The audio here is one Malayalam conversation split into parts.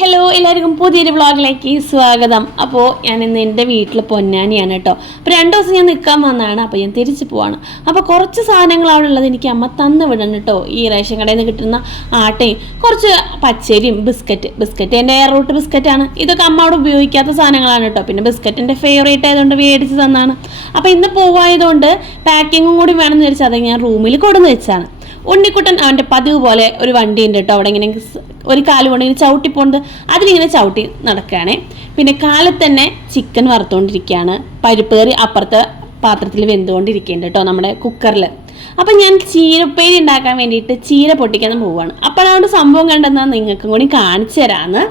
ഹലോ എല്ലാവർക്കും പുതിയൊരു വ്ളോഗിലേക്ക് സ്വാഗതം. അപ്പോൾ ഞാൻ ഇന്ന് എന്റെ വീട്ടിൽ പൊന്നാനിയാണ് കേട്ടോ. അപ്പോൾ രണ്ട് ദിവസം ഞാൻ നിൽക്കാൻ വന്നതാണ്. അപ്പോൾ ഞാൻ തിരിച്ചു പോവാണ്. അപ്പോൾ കുറച്ച് സാധനങ്ങൾ അവിടെ ഉള്ളത് എനിക്ക് അമ്മ തന്നു വിടണം കേട്ടോ. ഈ റേഷൻ കടയിൽ നിന്ന് കിട്ടുന്ന ആട്ടയും കുറച്ച് പച്ചരിയും ബിസ്ക്കറ്റ്. ബിസ്ക്കറ്റ് എന്റെ എയർ ബിസ്ക്കറ്റാണ് ഇതൊക്കെ അമ്മ അവിടെ ഉപയോഗിക്കാത്ത സാധനങ്ങളാണ് കേട്ടോ. പിന്നെ ബിസ്ക്കറ്റ് എന്റെ ഫേവറേറ്റ് ആയതുകൊണ്ട് മേടിച്ച് തന്നാണ്. അപ്പോൾ ഇന്ന് പോവായതുകൊണ്ട് പാക്കിങ്ങും കൂടി വേണമെന്ന് വിചാരിച്ചാൽ അത് ഞാൻ റൂമിൽ കൊടുന്ന് വെച്ചാണ് ഉണ്ണിക്കുട്ടൻ അവന്റെ പതിവ് പോലെ ഒരു വണ്ടി ഉണ്ട് കേട്ടോ. അവിടെ ഇങ്ങനെ ഒരു കാൽ കൊണ്ട് ഇങ്ങനെ ചവിട്ടി പോകുന്നത്. അതിലിങ്ങനെ ചവിട്ടി നടക്കുകയാണ്. പിന്നെ കാലത്ത് തന്നെ ചിക്കൻ വറുത്തുകൊണ്ടിരിക്കുകയാണ്. പരിപ്പ് കയറി അപ്പുറത്തെ പാത്രത്തിൽ വെന്തുകൊണ്ടിരിക്കുന്നുണ്ട് കേട്ടോ നമ്മുടെ കുക്കറിൽ അപ്പം ഞാൻ ചീരപ്പേരി ഉണ്ടാക്കാൻ വേണ്ടിയിട്ട് ചീര പൊട്ടിക്കാൻ പോവുകയാണ്. അപ്പോൾ അപ്പോഴാണ് സംഭവം കണ്ടെന്നാൽ നിങ്ങൾക്കും കൂടി കാണിച്ചു തരാമെന്ന്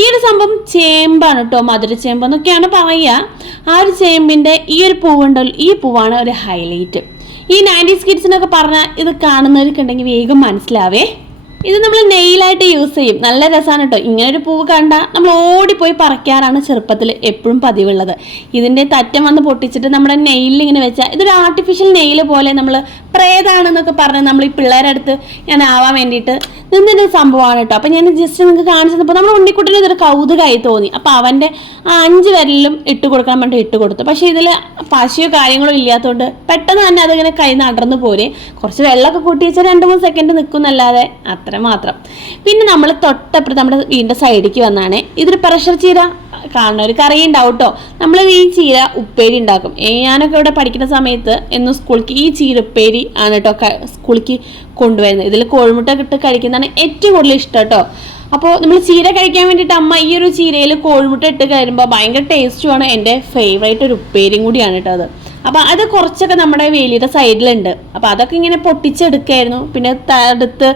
ഈ ഒരു സംഭവം ചേമ്പാണ് കേട്ടോ മധുര ചേമ്പ് എന്നൊക്കെയാണ് പറയുക. ആ ഒരു ചേമ്പിന്റെ ഈ ഒരു പൂവുണ്ടല്ലോ ഈ പൂവാണ് ഒരു ഹൈലൈറ്റ് ഈ നയന്റീസ് കിഡ്സിനൊക്കെ പറഞ്ഞാൽ ഇത് കാണുന്നവർക്ക് ഉണ്ടെങ്കിൽ വേഗം മനസ്സിലാവേ. ഇത് നമ്മൾ നെയിലായിട്ട് യൂസ് ചെയ്യും. നല്ല രസമാണ് കേട്ടോ ഇങ്ങനെ ഒരു പൂവ് കണ്ടാൽ നമ്മൾ ഓടിപ്പോയി പറിക്കാറാണ് ചെറുപ്പത്തിൽ എപ്പോഴും പതിവുള്ളത്. ഇതിന്റെ തറ്റം വന്ന് പൊട്ടിച്ചിട്ട് നമ്മുടെ നെയിലിൽ ഇങ്ങനെ വെച്ചാൽ ഇതൊരു ആർട്ടിഫിഷ്യൽ നെയിൽ പോലെ നമ്മൾ പ്രേതാണെന്നൊക്കെ പറഞ്ഞ് നമ്മൾ ഈ പിള്ളേരടുത്ത് ഞാൻ ആവാൻ വേണ്ടിയിട്ട് നിന്നൊരു സംഭവമാണ് കേട്ടോ. അപ്പം ഞാൻ ജസ്റ്റ് നിങ്ങൾക്ക് കാണിച്ചു തന്നപ്പോൾ നമ്മുടെ ഉണ്ണിക്കുട്ടിന് ഇതൊരു കൗതുകമായി തോന്നി. അപ്പം അവന്റെ ആ അഞ്ച് വിരലിലും ഇട്ട് കൊടുക്കാൻ വേണ്ടി ഇട്ട് കൊടുത്തു. പക്ഷേ ഇതിൽ പശയോ കാര്യങ്ങളോ ഇല്ലാത്തതുകൊണ്ട് പെട്ടെന്ന് തന്നെ അതിങ്ങനെ കൈ നടന്നു പോരെ. കുറച്ച് വെള്ളമൊക്കെ കൂട്ടി വെച്ചാൽ രണ്ട് മൂന്ന് സെക്കൻഡ് നിൽക്കുന്നല്ലാതെ അത്ര മാത്രം. പിന്നെ നമ്മൾ തൊട്ടപ്പുറത്ത് നമ്മുടെ വീടിന്റെ സൈഡിലേക്ക് വന്നാണ്. ഇതൊരു പ്രഷർ ചീര കാണുന്നവർ കറി ഉണ്ടാവും കേട്ടോ നമ്മൾ ഈ ചീര ഉപ്പേരി ഉണ്ടാക്കും. ഞാനൊക്കെ ഇവിടെ പഠിക്കുന്ന സമയത്ത് എന്നും സ്കൂളിലേക്ക് ഈ ചീര ഉപ്പേരി ആണ് കേട്ടോ സ്കൂളിലേക്ക് കൊണ്ടുവരുന്നത്. ഇതിൽ കോഴിമുട്ട ഇട്ട് കഴിക്കുന്നതാണ് ഏറ്റവും കൂടുതൽ ഇഷ്ടം കേട്ടോ. അപ്പോൾ നമ്മൾ ചീര കഴിക്കാൻ വേണ്ടിയിട്ട് അമ്മ ഈ ഒരു ചീരയിൽ കോഴിമുട്ട ഇട്ട് കഴിയുമ്പോൾ ഭയങ്കര ടേസ്റ്റുമാണ് എന്റെ ഫേവറേറ്റ് ഒരു ഉപ്പേരിയും കൂടിയാണ് കേട്ടോ അത്. അപ്പോൾ അത് കുറച്ചൊക്കെ നമ്മുടെ വേലിയുടെ സൈഡിലുണ്ട്. അപ്പോൾ അതൊക്കെ ഇങ്ങനെ പൊട്ടിച്ചെടുക്കായിരുന്നു. പിന്നെ അടുത്ത്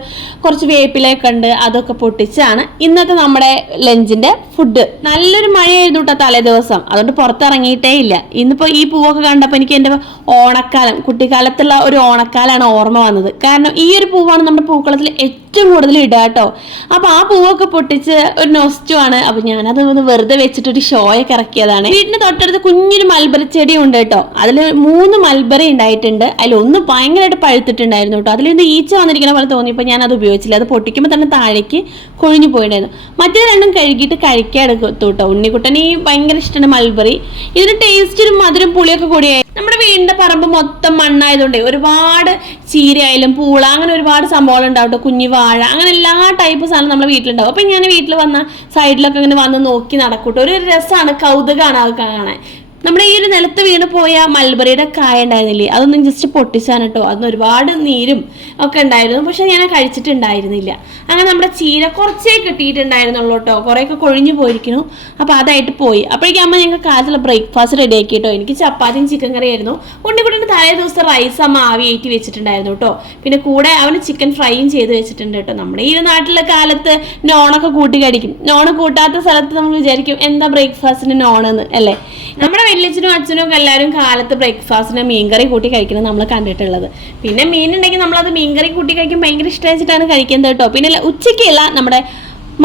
കുറച്ച് വേപ്പിലൊക്കെ ഉണ്ട് അതൊക്കെ പൊട്ടിച്ചാണ് ഇന്നത്തെ നമ്മുടെ ലഞ്ചിന്റെ ഫുഡ് നല്ലൊരു മഴയായിരുന്നു കേട്ടോ തലേ ദിവസം. അതുകൊണ്ട് പുറത്തിറങ്ങിയിട്ടേ ഇല്ല. ഇന്നിപ്പോൾ ഈ പൂവൊക്കെ കണ്ടപ്പോൾ എനിക്ക് എന്റെ ഓണക്കാലം കുട്ടിക്കാലത്തുള്ള ഒരു ഓണക്കാലാണ് ഓർമ്മ വന്നത്. കാരണം ഈ ഒരു പൂവാണ് നമ്മുടെ പൂക്കളത്തിൽ ഏറ്റവും കൂടുതൽ ഇടുക കേട്ടോ അപ്പോൾ ആ പൂവൊക്കെ പൊട്ടിച്ച് ഒരു നൊസ്റ്റു ആണ്. അപ്പോൾ ഞാനത് വെറുതെ വെച്ചിട്ട് ഒരു ഷോയൊക്കെ ഇറക്കിയതാണ്. വീടിന് തൊട്ടടുത്ത് കുഞ്ഞൊരു മൽബറി ഉണ്ട് കേട്ടോ അതിൽ മൂന്ന് മൽബറി ഉണ്ടായിട്ടുണ്ട്. അതിൽ ഒന്ന് ഭയങ്കരമായിട്ട് പഴുത്തിട്ടുണ്ടായിരുന്നു കേട്ടോ. അതിലൊന്ന് ഈച്ച വന്നിരിക്കുന്ന പോലെ തോന്നിയപ്പോൾ ഞാൻ അത് ഉപയോഗിച്ചില്ല. അത് പൊട്ടിക്കുമ്പോൾ തന്നെ താഴേക്ക് കൊഴിഞ്ഞു പോയിട്ടുണ്ടായിരുന്നു മറ്റേ രണ്ടും കഴുകിയിട്ട് കഴിക്കാൻ എടുത്തു കേട്ടോ. ഈ ഭയങ്കര ഇഷ്ടമാണ് മൽബറി ഇതിന് ടേസ്റ്റിനും മധുരം പുളിയൊക്കെ കൂടിയായി നമ്മുടെ വീടിന്റെ പറമ്പ് മൊത്തം മണ്ണായതുകൊണ്ട് ഒരുപാട് ചീരയായാലും പൂള അങ്ങനെ ഒരുപാട് സംഭവങ്ങൾ ഉണ്ടാവും കുഞ്ഞു വാഴ അങ്ങനെ എല്ലാ ടൈപ്പ് സാധനം നമ്മുടെ വീട്ടിലുണ്ടാവും. അപ്പം ഞാൻ വീട്ടിൽ വന്ന സൈഡിലൊക്കെ ഇങ്ങനെ വന്ന് നോക്കി നടക്കൂട്ടോ. ഒരു രസമാണ് കൗതുകമാണ് അത് കാണാൻ. നമ്മുടെ ഈ ഒരു നിലത്ത് വീണ് പോയ മൽബറിയുടെ കായ ഉണ്ടായിരുന്നില്ലേ? അതൊന്നും ജസ്റ്റ് പൊട്ടിച്ചാണ് കേട്ടോ അതിന് ഒരുപാട് നീരും ഒക്കെ ഉണ്ടായിരുന്നു. പക്ഷെ ഞാൻ കഴിച്ചിട്ടുണ്ടായിരുന്നില്ല. അങ്ങനെ നമ്മുടെ ചീര കുറച്ചേ കിട്ടിയിട്ടുണ്ടായിരുന്നുള്ളൂ കേട്ടോ കുറേയൊക്കെ കൊഴിഞ്ഞു പോയിരിക്കുന്നു. അപ്പോൾ അതായിട്ട് പോയി. അപ്പോഴേക്കും അമ്മ ഞങ്ങൾക്ക് കാലത്തുള്ള ബ്രേക്ക്ഫാസ്റ്റ് റെഡി ആക്കി കേട്ടോ എനിക്ക് ചപ്പാത്തിയും ചിക്കൻ കറി കറിയായിരുന്നു ഉണ്ണിക്കുട്ടിന്റെ തലേ ദിവസം റൈസ് അമ്മ ആവി ഏറ്റി വെച്ചിട്ടുണ്ടായിരുന്നു കേട്ടോ പിന്നെ കൂടെ അവന് ചിക്കൻ ഫ്രൈയും ചെയ്ത് വെച്ചിട്ടുണ്ട് കേട്ടോ നമ്മുടെ ഈ നാട്ടിലെ കാലത്ത് നോണൊക്കെ കൂട്ടി കഴിക്കും. നോണ് കൂട്ടാത്ത സ്ഥലത്ത് നമ്മൾ വിചാരിക്കും എന്താ ബ്രേക്ക്ഫാസ്റ്റിന് നോണെന്ന് അല്ലേ? നമ്മുടെ വലിയച്ഛനും അച്ഛനും എല്ലാവരും കാലത്ത് ബ്രേക്ക്ഫാസ്റ്റിന് മീൻകറി കൂട്ടി കഴിക്കുന്നത് നമ്മൾ കണ്ടിട്ടുള്ളത്. പിന്നെ മീൻ ഉണ്ടെങ്കിൽ നമ്മളത് മീൻകറി കൂട്ടി കഴിക്കും ഭയങ്കര ഇഷ്ടമായിട്ടാണ് കഴിക്കുന്നത് കേട്ടോ. പിന്നെ ഉച്ചയ്ക്കുള്ള നമ്മുടെ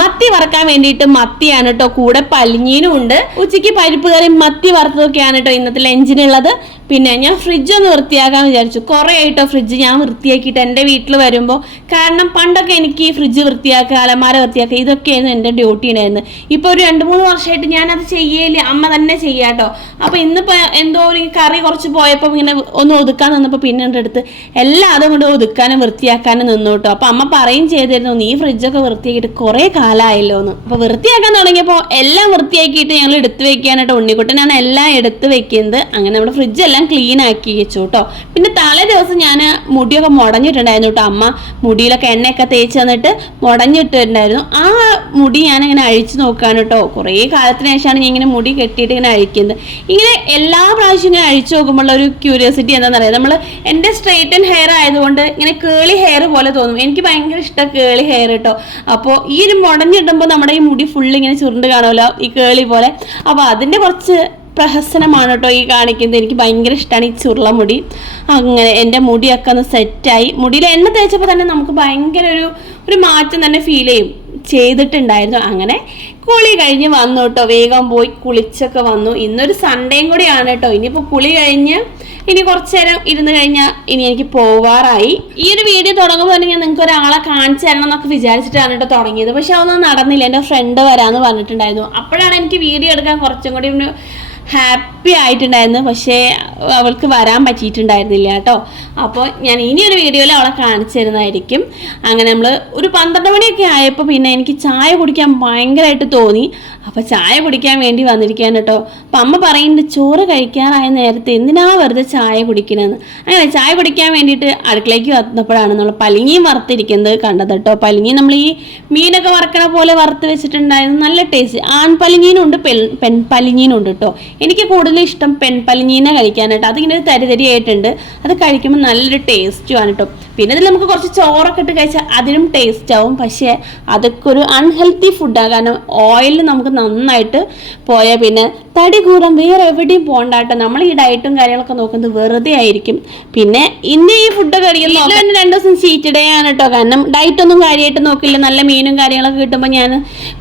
മത്തി വറക്കാൻ വേണ്ടിയിട്ട് മത്തിയാണ് കേട്ടോ. കൂടെ പലിഞ്ഞീനും ഉണ്ട്. ഉച്ചയ്ക്ക് പരിപ്പ് കറി മത്തി വറുത്തതൊക്കെയാണ് കേട്ടോ ഇന്നത്തെ ലഞ്ചിനുള്ളത്. പിന്നെ ഞാൻ ഫ്രിഡ്ജ് ഒന്ന് വൃത്തിയാക്കാൻ വിചാരിച്ചു. കുറേ ആയിട്ടോ ഫ്രിഡ്ജ് ഞാൻ വൃത്തിയാക്കിയിട്ട് എന്റെ വീട്ടിൽ വരുമ്പോൾ കാരണം പണ്ടൊക്കെ എനിക്ക് ഈ ഫ്രിഡ്ജ് വൃത്തിയാക്കുക അലമാര വൃത്തിയാക്കുക ഇതൊക്കെയായിരുന്നു എന്റെ ഡ്യൂട്ടി ഉണ്ടായിരുന്നു ഇപ്പോൾ ഒരു രണ്ട് മൂന്ന് വർഷമായിട്ട് ഞാനത് ചെയ്യേല അമ്മ തന്നെ ചെയ്യാട്ടോ അപ്പോൾ ഇന്നിപ്പോൾ എന്തോ ഒരു കറി കുറച്ച് പോയപ്പോൾ ഇങ്ങനെ ഒന്ന് ഒതുക്കാൻ നിന്നപ്പോൾ പിന്നെ എന്റെ അടുത്ത് എല്ലാം അതും കൊണ്ട് ഒതുക്കാനും വൃത്തിയാക്കാനും നിന്നു കേട്ടോ അപ്പോൾ അമ്മ പറയും ചെയ്തിരുന്നു നീ ഫ്രിഡ്ജൊക്കെ വൃത്തിയാക്കിയിട്ട് കുറേ കാലമായല്ലോ എന്ന് അപ്പോൾ വൃത്തിയാക്കാൻ തുടങ്ങിയപ്പോൾ എല്ലാം വൃത്തിയാക്കിയിട്ട് ഞങ്ങൾ എടുത്തു വെക്കാനായിട്ട് ഉണ്ണിക്കുട്ടനാണ് എല്ലാം എടുത്ത് വെക്കുന്നത്. അങ്ങനെ നമ്മുടെ ഫ്രിഡ്ജ് എല്ലാം ക്ലീൻ ആക്കി വെച്ചു കേട്ടോ പിന്നെ തലേ ദിവസം ഞാൻ മുടിയൊക്കെ മുടഞ്ഞിട്ടുണ്ടായിരുന്നു കേട്ടോ അമ്മ. മുടിയിലൊക്കെ എണ്ണയൊക്കെ തേച്ച് തന്നിട്ട് മുടഞ്ഞിട്ടുണ്ടായിരുന്നു. ആ മുടി ഞാൻ ഇങ്ങനെ അഴിച്ചു നോക്കാണ് കേട്ടോ കുറേ കാലത്തിന് ശേഷമാണ് ഞാൻ ഇങ്ങനെ മുടി കെട്ടിയിട്ട് ഇങ്ങനെ അഴിക്കുന്നത്. ഇങ്ങനെ എല്ലാ പ്രാവശ്യം ഇങ്ങനെ അഴിച്ചു നോക്കുമ്പോൾ ഒരു ക്യൂരിയോസിറ്റി എന്താണെന്ന് അറിയാം നമ്മൾ എന്റെ സ്ട്രെയിറ്റൻ ഹെയർ ആയതുകൊണ്ട് ഇങ്ങനെ കേളി ഹെയർ പോലെ തോന്നും. എനിക്ക് ഭയങ്കര ഇഷ്ടം കേളി ഹെയർ കേട്ടോ അപ്പോൾ ഈ ഒരു മുടഞ്ഞിടുമ്പോൾ നമ്മുടെ ഈ മുടി ഫുള്ള് ഇങ്ങനെ ചുരുണ്ട് കാണുമല്ലോ? ഈ കേളി പോലെ. അപ്പോൾ അതിന്റെ കുറച്ച് പ്രഹസനമാണ് കേട്ടോ ഈ കാണിക്കുന്നത്. എനിക്ക് ഭയങ്കര ഇഷ്ടമാണ് ഈ ചുരുള മുടി. അങ്ങനെ എന്റെ മുടിയൊക്കെ ഒന്ന് സെറ്റായി. മുടിയിൽ എണ്ണ തേച്ചപ്പോൾ തന്നെ നമുക്ക് ഭയങ്കര ഒരു ഒരു മാറ്റം തന്നെ ഫീൽ ചെയ്യും. ചെയ്തിട്ടുണ്ടായിരുന്നു. അങ്ങനെ കുളി കഴിഞ്ഞ് വന്നു കേട്ടോ. വേഗം പോയി കുളിച്ചൊക്കെ വന്നു. ഇന്നൊരു സൺഡേയും കൂടിയാണ് കേട്ടോ. ഇനിയിപ്പോൾ കുളി കഴിഞ്ഞ് ഇനി കുറച്ച് നേരം ഇരുന്ന് കഴിഞ്ഞാൽ ഇനി എനിക്ക് പോവാറായി. ഈ ഒരു വീഡിയോ തുടങ്ങുമ്പോൾ തന്നെ ഞാൻ നിങ്ങൾക്ക് ഒരാളെ കാണിച്ചു തരണം എന്നൊക്കെ വിചാരിച്ചിട്ടാണ് കേട്ടോ തുടങ്ങിയത്. പക്ഷെ അതൊന്നും നടന്നില്ല. എന്റെ ഫ്രണ്ട് വരാമെന്ന് പറഞ്ഞിട്ടുണ്ടായിരുന്നു. അപ്പോഴാണ് എനിക്ക് വീഡിയോ എടുക്കാൻ കുറച്ചും കൂടി ഹാപ്പി ആയിട്ടുണ്ടായിരുന്നു. പക്ഷേ അവൾക്ക് വരാൻ പറ്റിയിട്ടുണ്ടായിരുന്നില്ല കേട്ടോ. അപ്പോൾ ഞാൻ ഇനി ഒരു വീഡിയോയിൽ അവളെ കാണിച്ചു തരുന്നതായിരിക്കും. അങ്ങനെ നമ്മൾ ഒരു പന്ത്രണ്ട് മണിയൊക്കെ ആയപ്പോൾ പിന്നെ എനിക്ക് ചായ കുടിക്കാൻ ഭയങ്കരമായിട്ട് തോന്നി. അപ്പോൾ ചായ കുടിക്കാൻ വേണ്ടി വന്നിരിക്കാൻ കേട്ടോ. അപ്പം അമ്മ പറയുന്നുണ്ട് ചോറ് കഴിക്കാറായ നേരത്തെ എന്തിനാ വെറുതെ ചായ കുടിക്കണമെന്ന് അങ്ങനെ ചായ കുടിക്കാൻ വേണ്ടിയിട്ട് അടുക്കളയ്ക്ക് വന്നപ്പോഴാണ് നമ്മൾ പലിങ്ങിയും വറുത്തിരിക്കുന്നത് കണ്ടത് കേട്ടോ. പലിങ്ങി നമ്മൾ ഈ മീനൊക്കെ വറക്കണ പോലെ വറുത്ത് വെച്ചിട്ടുണ്ടായിരുന്നു. നല്ല ടേസ്റ്റ് ആൺ പലിങ്ങീനും ഉണ്ട് പെൺ പെൺ പലിങ്ങീനും ഉണ്ട് കേട്ടോ. എനിക്ക് കൂടുതൽ ഇഷ്ടം പെൺ പലിങ്ങീനെ കഴിക്കാനായിട്ട്. അതിങ്ങനെ തരി തരിയായിട്ടുണ്ട് അത് കഴിക്കുമ്പോൾ നല്ലൊരു ടേസ്റ്റുമാണ് കേട്ടോ പിന്നെ ഇതിൽ നമുക്ക് കുറച്ച് ചോറൊക്കെ ഇട്ട് കഴിച്ചാൽ അതിനും ടേസ്റ്റ് ആവും. പക്ഷേ അതൊക്കെ ഒരു അൺഹെൽത്തി ഫുഡാണ് കാരണം ഓയിൽ നമുക്ക് നന്നായിട്ട് പോയാൽ പിന്നെ തടി കൂടാൻ വേറെ എവിടെയും പോണ്ടാട്ടോ നമ്മൾ ഈ ഡയറ്റും കാര്യങ്ങളൊക്കെ നോക്കുന്നത് വെറുതെ ആയിരിക്കും. പിന്നെ ഇന്ന് ഈ ഫുഡ് കഴിക്കുന്ന തന്നെ രണ്ട് ദിവസം ചീറ്റ് ഡേ ആണ് കേട്ടോ കാരണം ഡയറ്റ് ഒന്നും കാര്യമായിട്ട് നോക്കില്ല. നല്ല മീനും കാര്യങ്ങളൊക്കെ കിട്ടുമ്പോൾ ഞാൻ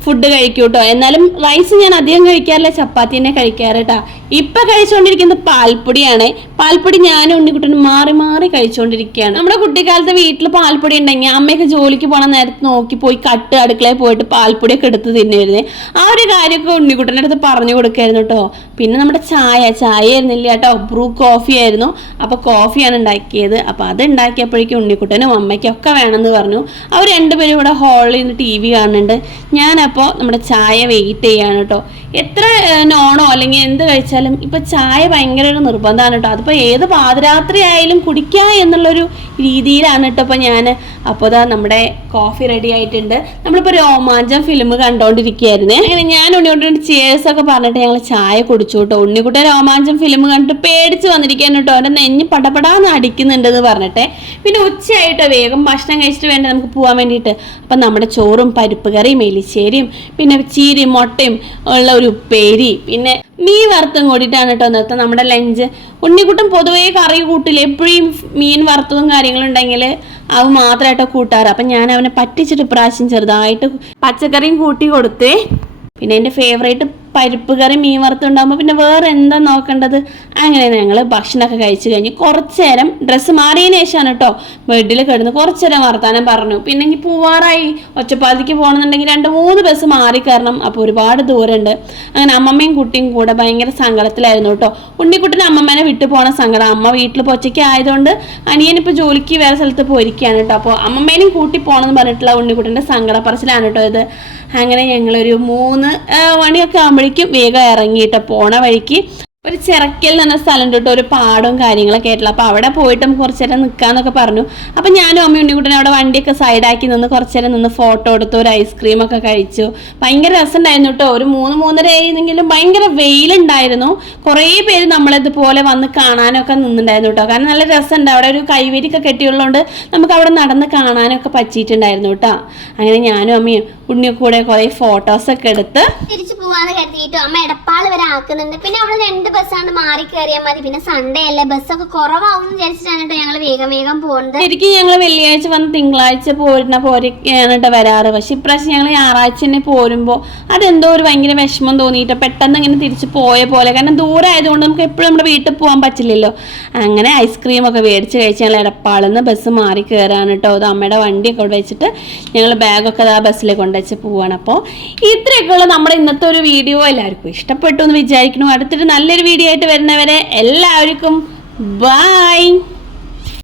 ഫുഡ് കഴിക്കൂട്ടോ. കേട്ടോ എന്നാലും റൈസ് ഞാൻ അധികം കഴിക്കാറില്ല. ചപ്പാത്തി തന്നെ കഴിക്കാറ് കേട്ടോ ഇപ്പൊ കഴിച്ചുകൊണ്ടിരിക്കുന്നത് പാൽപ്പൊടിയാണ്. പാൽപ്പൊടി ഞാനും ഉണ്ണിക്കുട്ടനും മാറി മാറി കഴിച്ചുകൊണ്ടിരിക്കുകയാണ് നമ്മുടെ കുട്ടിക്കാലത്ത് വീട്ടിൽ പാൽപ്പൊടി ഉണ്ടെങ്കിൽ അമ്മയൊക്കെ ജോലിക്ക് പോകണ നേരത്ത് നോക്കി പോയി കട്ട് അടുക്കളയിൽ പോയിട്ട് പാൽപ്പൊടിയൊക്കെ എടുത്ത് തിന്നായിരുന്നു ആ ഒരു കാര്യമൊക്കെ ഉണ്ണിക്കുട്ടന്റെ അടുത്ത് പറഞ്ഞു കൊടുക്കായിരുന്നു കേട്ടോ. പിന്നെ നമ്മുടെ ചായ ചായ ആയിരുന്നില്ല കേട്ടോ. ബ്രൂ കോഫി ആയിരുന്നു. അപ്പോൾ കോഫിയാണ് ഉണ്ടാക്കിയത്. അപ്പോൾ അത് ഉണ്ടാക്കിയപ്പോഴേക്കും ഉണ്ണിക്കുട്ടനും അമ്മയ്ക്കും ഒക്കെ വേണമെന്ന് പറഞ്ഞു. അവർ രണ്ടുപേരും ഇവിടെ ഹാളിൽ നിന്ന് ടി വി കാണുന്നുണ്ട്. ഞാനപ്പോൾ നമ്മുടെ ചായ വെയിറ്റ് ചെയ്യാണ് കേട്ടോ. എത്ര നോണോ അല്ലെങ്കിൽ എന്ത് കഴിച്ചാലും ഇപ്പൊ ചായ ഭയങ്കര ഒരു നിർബന്ധമാണ് കേട്ടോ. അതിപ്പോ ഏത് പാതിരാത്രി ആയാലും കുടിക്കുക എന്നുള്ളൊരു രീതിയിലാണ് കേട്ടോ ഇപ്പൊ ഞാൻ അപ്പോൾ ദാ നമ്മുടെ കോഫി റെഡി ആയിട്ടുണ്ട്. നമ്മളിപ്പോൾ രോമാഞ്ചം ഫിലിം കണ്ടോണ്ടിരിക്കുകയായിരുന്നേ. അങ്ങനെ ഞാൻ ഉണ്ണിക്കുട്ടി ചേഴ്സ് ഒക്കെ പറഞ്ഞിട്ട് ഞങ്ങൾ ചായ കുടിച്ചു കേട്ടോ. ഉണ്ണിക്കുട്ടി രോമാഞ്ചം ഫിലിം കണ്ടിട്ട് പേടിച്ച് വന്നിരിക്കാൻ കേട്ടോ. അവന്റെ നെഞ്ഞ് പടപടാന്ന് അടിക്കുന്നുണ്ടെന്ന് പറഞ്ഞിട്ടെ. പിന്നെ ഉച്ചയായിട്ടോ വേഗം ഭക്ഷണം കഴിച്ചിട്ട് വേണ്ട നമുക്ക് പോകാൻ വേണ്ടിയിട്ട്. അപ്പം നമ്മുടെ ചോറും പരിപ്പ് കറിയും എലിശ്ശേരിയും പിന്നെ ചീരയും മുട്ടയും ഉള്ള ഒരു ഉപ്പേരി പിന്നെ മീൻ വറുത്തും കൂടിയിട്ടാണ് കേട്ടോ ഇന്നത്തെ നമ്മുടെ ലഞ്ച്. ഉണ്ണിക്കുട്ടൻ പൊതുവേ കറി കൂട്ടില്ല. എപ്പോഴും മീൻ വറുത്തതും കാര്യങ്ങളും ഉണ്ടെങ്കിൽ അവ മാത്രമായിട്ടോ കൂട്ടാറ്. അപ്പം ഞാൻ അവനെ പറ്റിച്ചിട്ട് ഇപ്രാവശ്യം ചെറുതായിട്ട് പച്ചക്കറിയും കൂട്ടി കൊടുത്തേ പിന്നെ എന്റെ ഫേവറേറ്റ് പരിപ്പ് കറി മീൻ വറുത്തുണ്ടാകുമ്പോൾ പിന്നെ വേറെ എന്താ നോക്കേണ്ടത്? അങ്ങനെ ഞങ്ങൾ ഭക്ഷണമൊക്കെ കഴിച്ചു കഴിഞ്ഞ് കുറച്ച് നേരം ഡ്രസ്സ് മാറിയതിന് ശേഷമാണ് കേട്ടോ ബെഡിൽ കിടന്ന് കുറച്ച് നേരം വർത്താനം പറഞ്ഞു. പിന്നെ ഇനി പോവാറായി. ഒച്ചപ്പാതിക്ക് പോകണമെന്നുണ്ടെങ്കിൽ രണ്ട് മൂന്ന് ബസ് മാറി കയറണം. അപ്പോൾ ഒരുപാട് ദൂരമുണ്ട്. അങ്ങനെ അമ്മമ്മയും കുട്ടിയും കൂടെ ഭയങ്കര സങ്കടത്തിലായിരുന്നു കേട്ടോ. ഉണ്ണിക്കുട്ടിന് അമ്മമ്മേനെ വിട്ടു പോണ സങ്കടം. അമ്മ വീട്ടിൽ പൊച്ചയ്ക്ക് ആയതുകൊണ്ട് അനിയനിപ്പോൾ ജോലിക്ക് വേറെ സ്ഥലത്ത് പോയിരിക്കുകയാണ് കേട്ടോ. അപ്പോൾ അമ്മമ്മേനെയും കൂട്ടി പോകണമെന്ന് പറഞ്ഞിട്ടുള്ള ഉണ്ണിക്കുട്ടിന്റെ സങ്കടപ്പറച്ചിലാണ് കേട്ടോ ഇത്. അങ്ങനെ ഞങ്ങളൊരു മൂന്ന് മണിയൊക്കെ ആകുമ്പോഴേക്കും വേഗം ഇറങ്ങിയിട്ട് പോണ വഴിക്ക് ഒരു ചിറക്കൽ എന്ന സ്ഥലം തൊട്ട് ഒരു പാടവും കാര്യങ്ങളൊക്കെ ആയിട്ടുള്ള. അപ്പോൾ അവിടെ പോയിട്ട് കുറച്ച് നേരം നിൽക്കാന്നൊക്കെ പറഞ്ഞു. അപ്പം ഞാനും അമ്മയും ഉണ്ണിക്കുട്ടനും അവിടെ വണ്ടിയൊക്കെ സൈഡാക്കി നിന്ന് കുറച്ച് നേരം നിന്ന് ഫോട്ടോ എടുത്തു. ഒരു ഐസ്ക്രീം ഒക്കെ കഴിച്ചു. ഭയങ്കര രസമുണ്ടായിരുന്നു കേട്ടോ. ഒരു മൂന്ന് മൂന്നര ആയിരുന്നെങ്കിലും ഭയങ്കര വെയിലുണ്ടായിരുന്നു. കുറേ പേര് നമ്മളിതുപോലെ വന്ന് കാണാനൊക്കെ നിന്നുണ്ടായിരുന്നു കേട്ടോ. കാരണം നല്ല രസമുണ്ട്. അവിടെ ഒരു കൈവരിക്കൊക്കെ കെട്ടിയുള്ളതുകൊണ്ട് നമുക്ക് അവിടെ നടന്ന് കാണാനൊക്കെ പറ്റിയിട്ടുണ്ടായിരുന്നു കേട്ടോ. അങ്ങനെ ഞാനും അമ്മയും ഉണ്ണി കൂടെ കുറേ ഫോട്ടോസൊക്കെ എടുത്ത് തിരിച്ചു പോവാന്ന് കരുതിയിട്ടോ അമ്മ എടപ്പാൾ വരെ ആക്കുന്നുണ്ട്. പിന്നെ അവിടെ രണ്ട് ബസ്സാണ്ട് മാറി കയറിയാൽ മതി. പിന്നെ സൺഡേ അല്ലേ? ബസ്സൊക്കെ കുറവാവും വിചാരിച്ചിട്ടാണ് കേട്ടോ ഞങ്ങൾ വേഗം വേഗം പോകുന്നത് ശരിക്കും ഞങ്ങൾ വെള്ളിയാഴ്ച വന്ന് തിങ്കളാഴ്ച പോരുന്ന പോരൊക്കെയാണ് കേട്ടോ വരാറ്. പക്ഷെ ഇപ്രാവശ്യം ഞങ്ങൾ ഞായറാഴ്ച തന്നെ പോരുമ്പോൾ അതെന്തോ ഒരു ഭയങ്കര വിഷമം തോന്നിയിട്ട്. പെട്ടെന്ന് ഇങ്ങനെ തിരിച്ച് പോയ പോലെ. കാരണം ദൂരം ആയതുകൊണ്ട് നമുക്ക് എപ്പോഴും നമ്മുടെ വീട്ടിൽ പോകാൻ പറ്റില്ലല്ലോ. അങ്ങനെ ഐസ്ക്രീം ഒക്കെ മേടിച്ച് കഴിച്ച് ഞങ്ങൾ എടപ്പാളിൽ നിന്ന് ബസ് മാറി കയറാണ് കേട്ടോ അത് അമ്മയുടെ വണ്ടിയൊക്കെ അവിടെ വെച്ചിട്ട് ഞങ്ങൾ ബാഗൊക്കെ ആ ബസ്സിൽ കൊണ്ടുവച്ച് പോവാണ്. അപ്പോൾ ഇത്രയൊക്കെയുള്ള നമ്മുടെ ഇന്നത്തെ ഒരു വീഡിയോ എല്ലാവർക്കും ഇഷ്ടപ്പെട്ടു എന്ന് വിചാരിക്കുന്നു. അടുത്തൊരു നല്ലൊരു വീഡിയോ ആയിട്ട് വരുന്നവരെ എല്ലാവർക്കും ബൈ